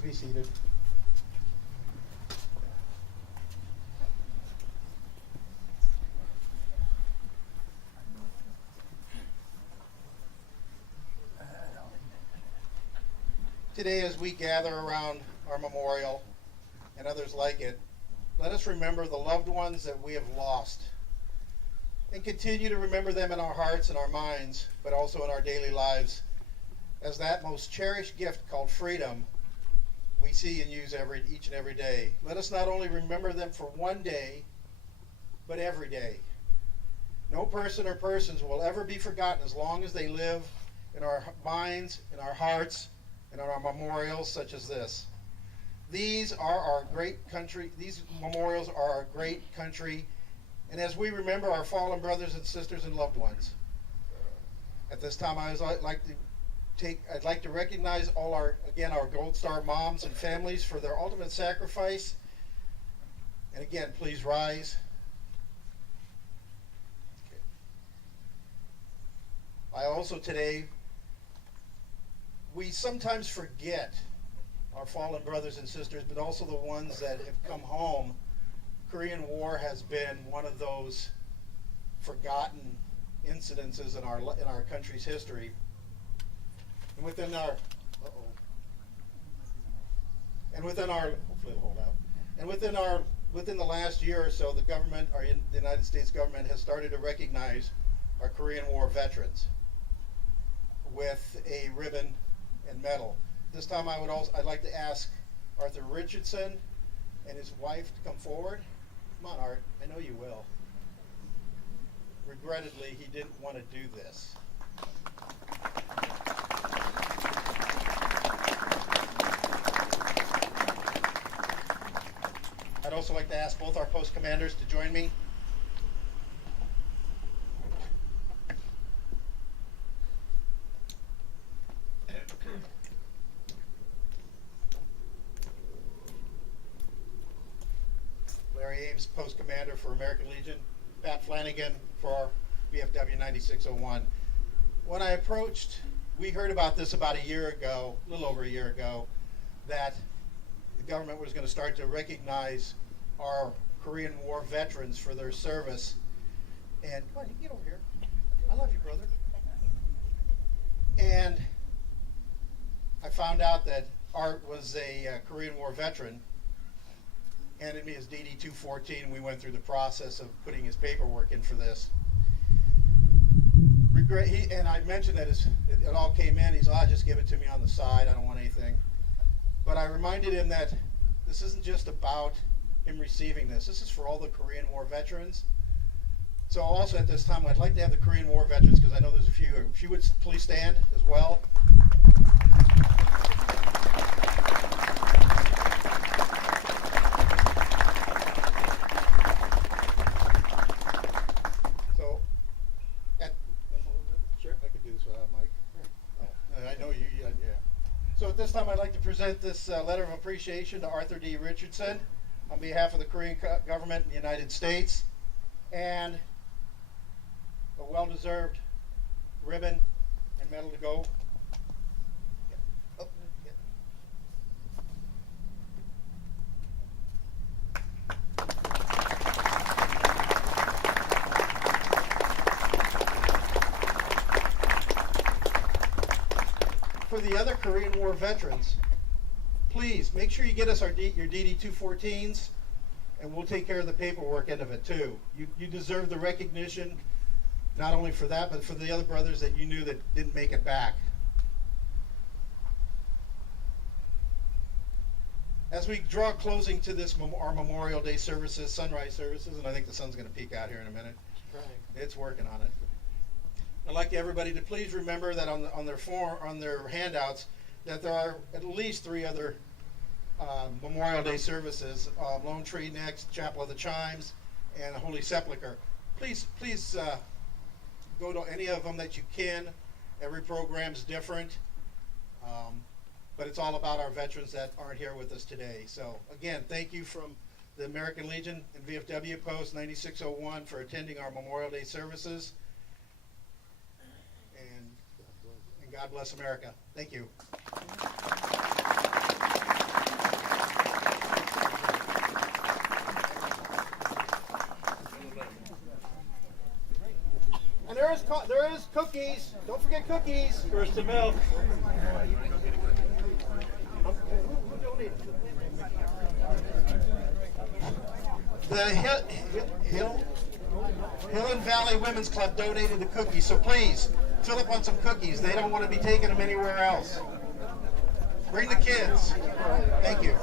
Please be seated. Today, as we gather around our memorial and others like it, let us remember the loved ones that we have lost and continue to remember them in our hearts and our minds, but also in our daily lives as that most cherished gift called freedom we see and use each and every day. Let us not only remember them for one day, but every day. No person or persons will ever be forgotten as long as they live in our minds, in our hearts, and on our memorials such as this. These are our great country. These memorials are our great country. And as we remember our fallen brothers and sisters and loved ones, at this time I'd like to recognize all our Gold Star moms and families for their ultimate sacrifice. And again, please rise. Okay. I also today, we sometimes forget our fallen brothers and sisters, but also the ones that have come home. Korean War has been one of those forgotten incidences in our country's history. And within our hopefully it'll hold out. And within the last year or so, the United States government has started to recognize our Korean War veterans with a ribbon and medal. This time I'd like to ask Arthur Richardson and his wife to come forward. Come on, Art, I know you will. Regrettably, he didn't want to do this. I'd also like to ask both our post commanders to join me. Ames, Post Commander for American Legion, Pat Flanagan for VFW 9601. When I approached, we heard about this about a year ago, a little over a year ago, that the government was going to start to recognize our Korean War veterans for their service. And come on, you can get over here. I love you, brother. And I found out that Art was a Korean War veteran. Handed me his DD-214, and we went through the process of putting his paperwork in for this. And I mentioned that it all came in. He's, just give it to me on the side. I don't want anything. But I reminded him that this isn't just about him receiving this. This is for all the Korean War veterans. So also at this time, I'd like to have the Korean War veterans, because I know there's a few here. If you would please stand as well. So at this time, I'd like to present this letter of appreciation to Arthur D. Richardson on behalf of the Korean government in the United States, and a well-deserved ribbon and medal to go. For the other Korean War veterans, please make sure you get us your DD-214s, and we'll take care of the paperwork end of it too. You deserve the recognition, not only for that, but for the other brothers that you knew that didn't make it back. As we draw closing to this our Memorial Day services, sunrise services, and I think the sun's going to peek out here in a minute. It's working on it. I'd like everybody to please remember that on their handouts that there are at least 3 other Memorial Day services: Lone Tree next, Chapel of the Chimes, and Holy Sepulchre. Please go to any of them that you can. Every program's different, but it's all about our veterans that aren't here with us today. So again, thank you from the American Legion and VFW Post 9601 for attending our Memorial Day services. And God bless America. Thank you. there is cookies. Don't forget cookies. Where's the milk? Who donated? The Hill and Valley Women's Club donated the cookies, so please fill up on some cookies. They don't want to be taking them anywhere else. Bring the kids. Thank you.